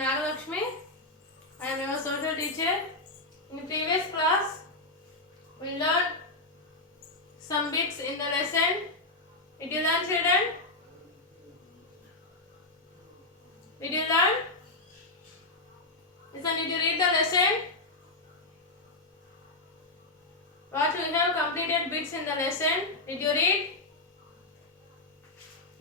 am Nagalakshmi. I am your social teacher. In the previous class, we learned some bits in the lesson. Did you learn, children? Did you learn? Listen, did you read the lesson? What we have completed bits in the lesson. Did you read?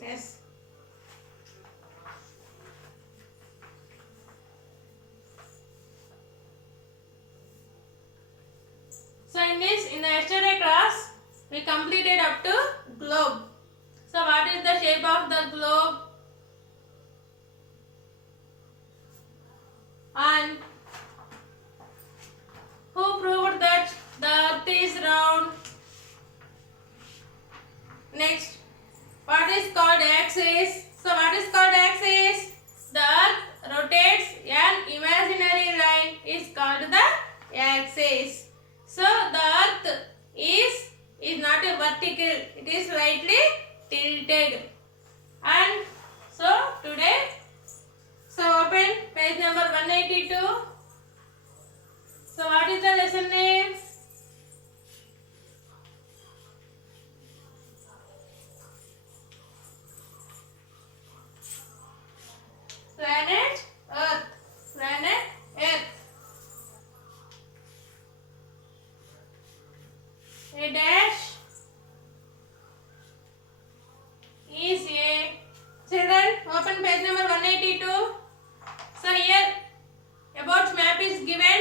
Yes. So in the yesterday class, we completed up to globe. So what is the shape of the globe? And who proved that the earth is round? Next, what is called axis? So what is called axis? The earth rotates, an imaginary line is called the axis. So the earth is not a vertical, it is slightly tilted. And so today, so open page number 182. So what is the lesson name? Planet Earth. Planet Earth. A dash is a. Children, open page number 182. So here about map is given.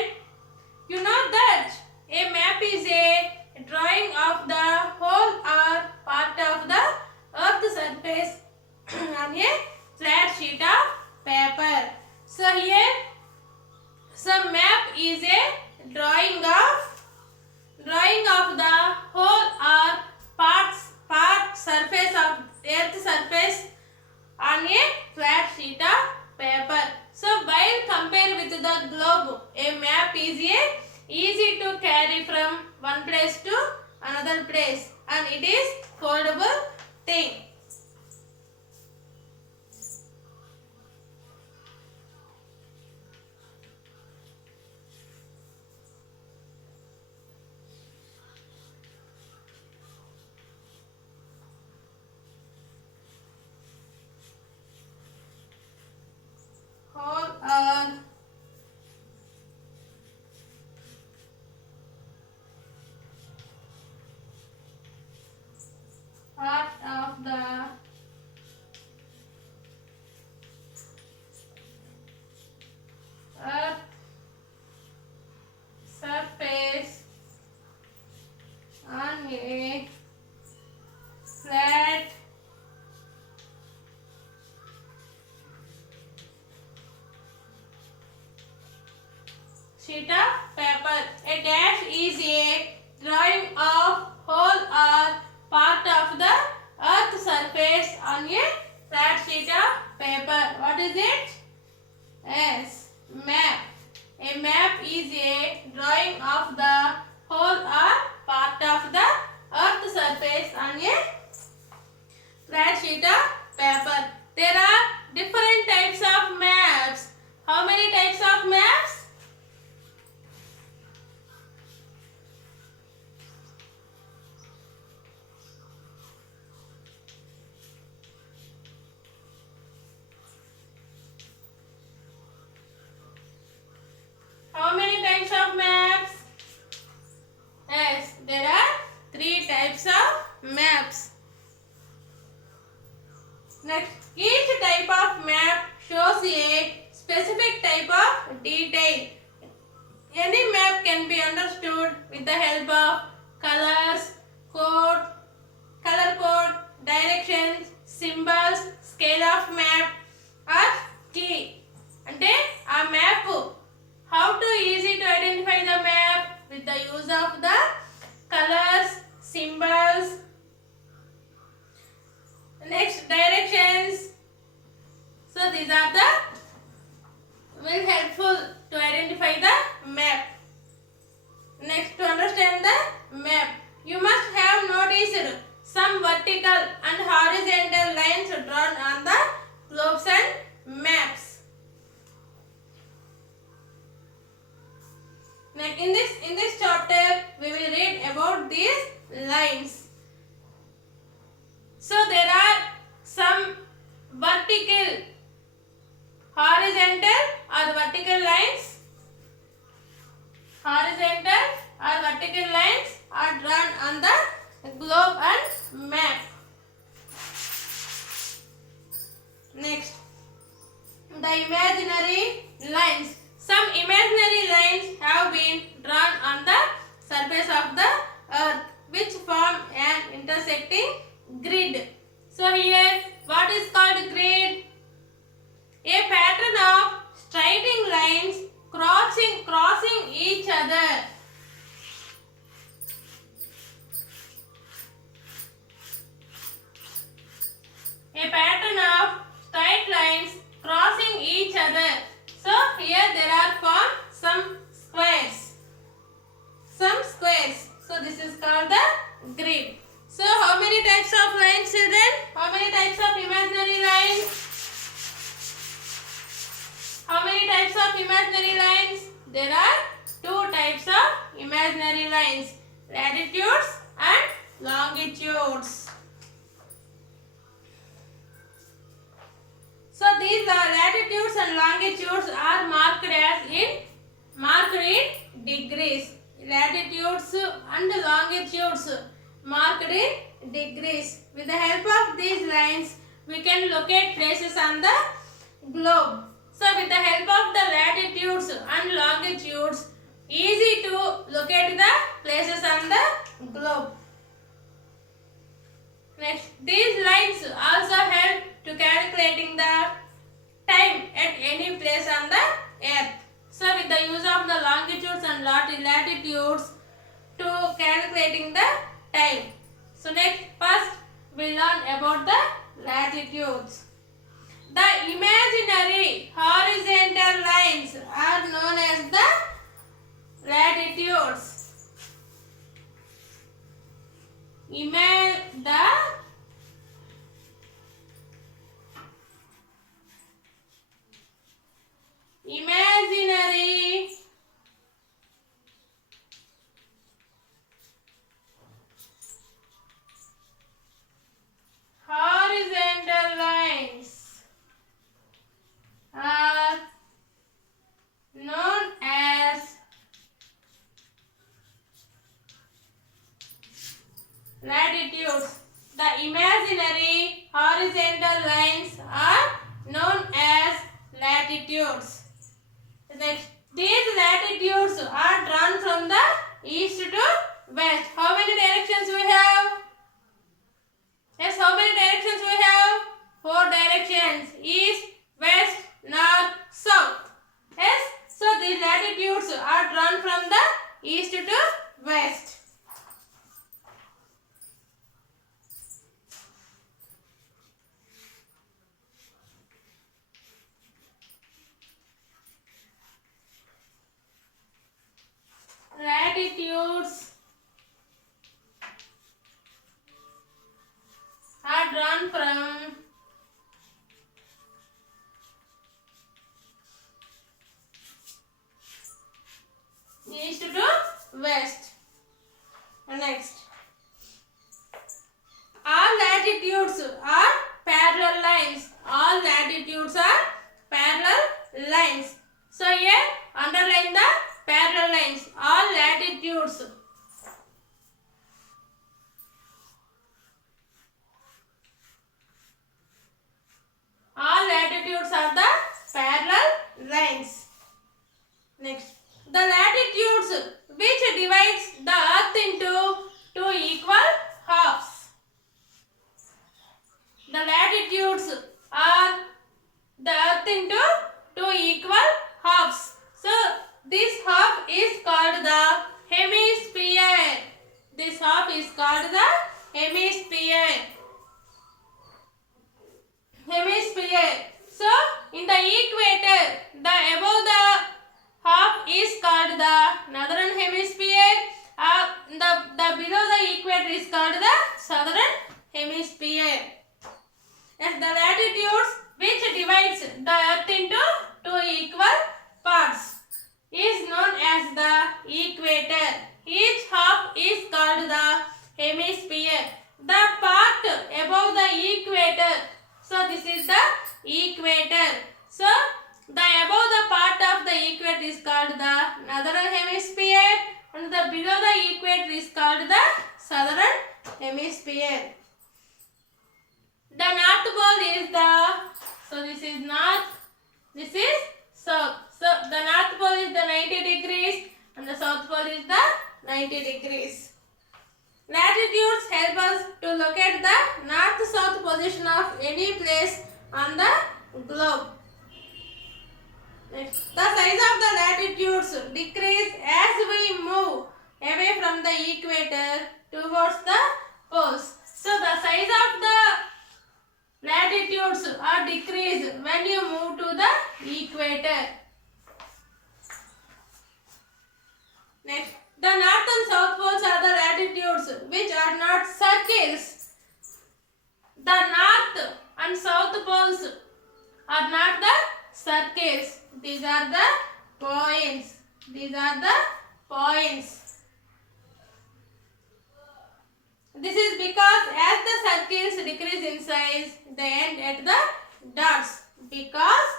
You know that a map is a drawing of the whole or part of the earth surface on a flat sheet of paper. So here, so map is a drawing of the whole or part surface of earth surface on a flat sheet of paper. So while compared with the globe, a map is easy to carry from one place to another place, and it is foldable thing. Whole earth part of the earth surface on a flat sheet of paper. A dash is a drawing of whole or part of the earth surface on a flat sheet of paper. What is it? Yes, map. A map is a drawing of the whole or part of the earth surface on a flat sheet of paper. There are different types of maps. How many types of maps? How many types of maps? Yes, there are 3 types of maps. Next, each type of map shows a specific type of detail. Any map can be understood with the help of colors, color code, directions, symbols, scale of map or key. అంటే ఆ map how to easy to identify the map with the use of the colors, symbols. Next, directions. So these are the very helpful to identify the map. Next, to understand the map, you must have noticed some vertical and horizontal lines drawn on the globes and maps. So there are some vertical, horizontal or vertical lines. Horizontal or vertical lines are drawn on the globe and map. Next, the imaginary lines. Some imaginary lines have been drawn on the surface of the earth which form an intersecting grid. So here, what is called grid? A pattern of straight lines crossing each other. A pattern of straight lines crossing each other. So here there are formed some squares. So this is called the grid. So how many types of lines, children? How many types of imaginary lines? How many types of imaginary lines? There are two types of imaginary lines, latitudes and longitudes. So these latitudes and longitudes are marked in degrees. Latitudes and longitudes marked in degrees. With the help of these lines, we can locate places on the globe. So with the help of the latitudes and longitudes, easy to locate the places on the globe. Next, these lines also help to calculating the time at any place on the earth. So with the use of the longitudes and latitudes to calculating the time. So next, first we learn about the latitudes. The imaginary horizontal lines are known as the latitudes. The imaginary horizontal lines are known as latitudes. The imaginary horizontal lines are known as latitudes. Next, these latitudes are drawn from the east to west. How many directions we have? Yes, how many directions we have? 4 directions: east, west, north, south. Yes, so these latitudes are drawn from the east to west. Latitudes are drawn from east to west. Next, all latitudes are parallel lines. All latitudes are parallel lines. So here underline the parallel lines. All latitudes are the parallel lines. Next, the latitudes which divides the earth into two equal halves. The latitudes are the earth into two equal halves. So this half is called the hemisphere. This half is called the hemisphere. So in the equator, the above the half is called the northern hemisphere. The below the equator is called the southern hemisphere. As the latitudes which divides the earth into two equal parts is known as the equator. Each half is called the hemisphere. The part this is the equator. So the above the part of the equator is called the northern hemisphere and the below the equator is called the southern hemisphere. The north pole is the, so this is north, this is south. So the north pole is the 90 degrees and the south pole is the 90 degrees. Latitudes help us to locate the north-south position of any place on the globe. Next, the size of the latitudes decrease as we move away from the equator towards the poles. So the size of the latitudes are decreased when you move to the equator. Next, the north and south poles are the latitudes which are not circles. The north and south poles are not the circles. These are the points. These are the points. This is because as the circles decrease in size, they end at the dots. Because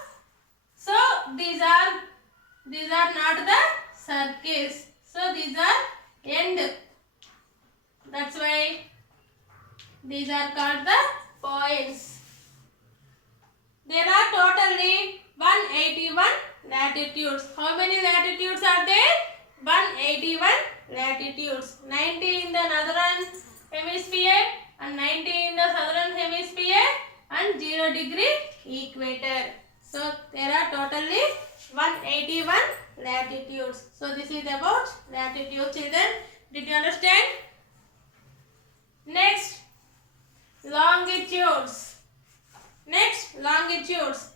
so these are not the circles. So these are end. That's why these are called the points. There are totally 181 latitudes. How many latitudes are there? 181 latitudes. 90 in the northern hemisphere and 90 in the southern hemisphere and 0 degree equator. So there are totally 181 latitudes. So this is about latitude, children. Did you understand? Next, longitudes. Next, longitudes.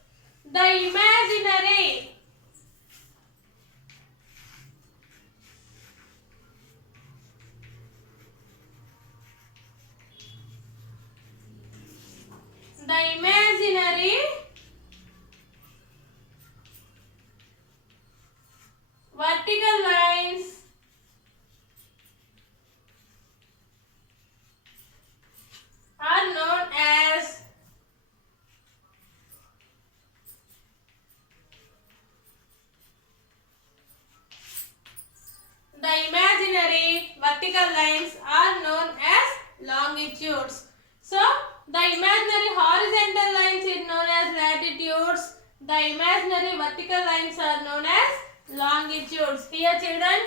The imaginary vertical lines are known as longitudes. So the imaginary horizontal lines is known as latitudes. The imaginary vertical lines are known as longitudes. Here children,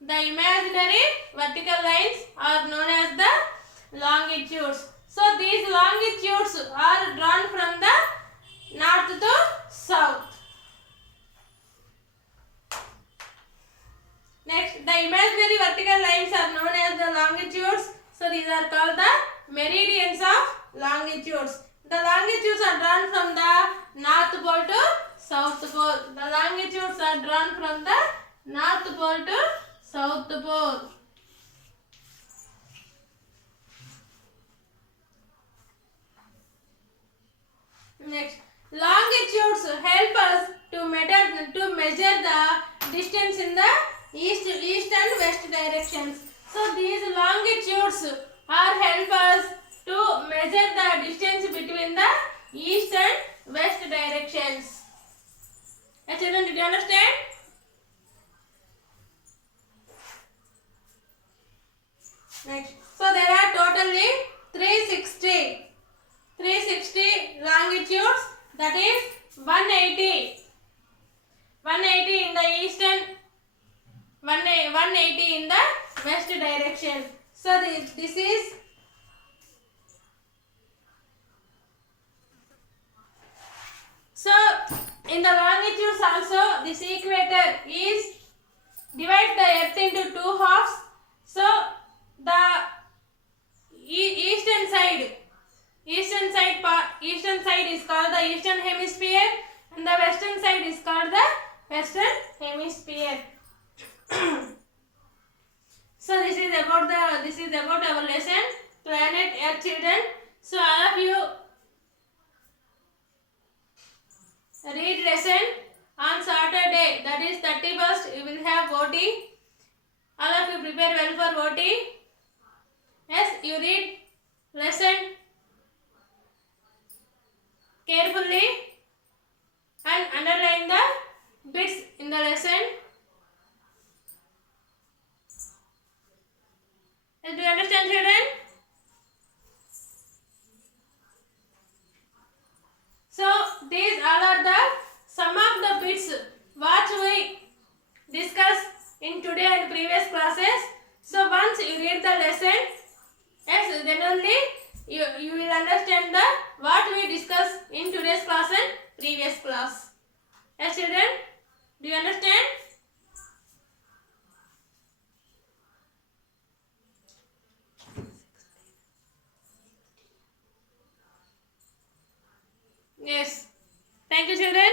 the imaginary vertical lines are known as the longitudes. So these longitudes are drawn from the north to south. Next, the imaginary vertical lines are known as the longitudes. So these are called the meridians of longitudes. The longitudes are drawn from the north pole to south pole. The longitudes are drawn from the north pole to south pole. Next, longitudes help us to measure the distance in the east and west directions. So these longitudes are help us to measure the distance between the east and west directions. Yes, children, did you understand? Next, so there are totally 360 longitudes, that is 180 in the east and 180 in the west direction. So this is so in the longitudes also this equator is divide the earth into two halves. So the eastern side is called the eastern hemisphere and the western side is called the western hemisphere. So this is about our lesson Planet Earth, children. So all of you read lesson on Saturday, that is 31st. You will have OT. All of you prepare well for OT. Yes, you read lesson carefully and underline the bits in the lesson. Yes, do you understand, children? So these all are the some of the bits what we discuss in today and previous classes. So once you read the lesson, yes, then only you will understand the what we discuss in today's class and previous class. Yes, children, do you understand? Yes. Thank you, children.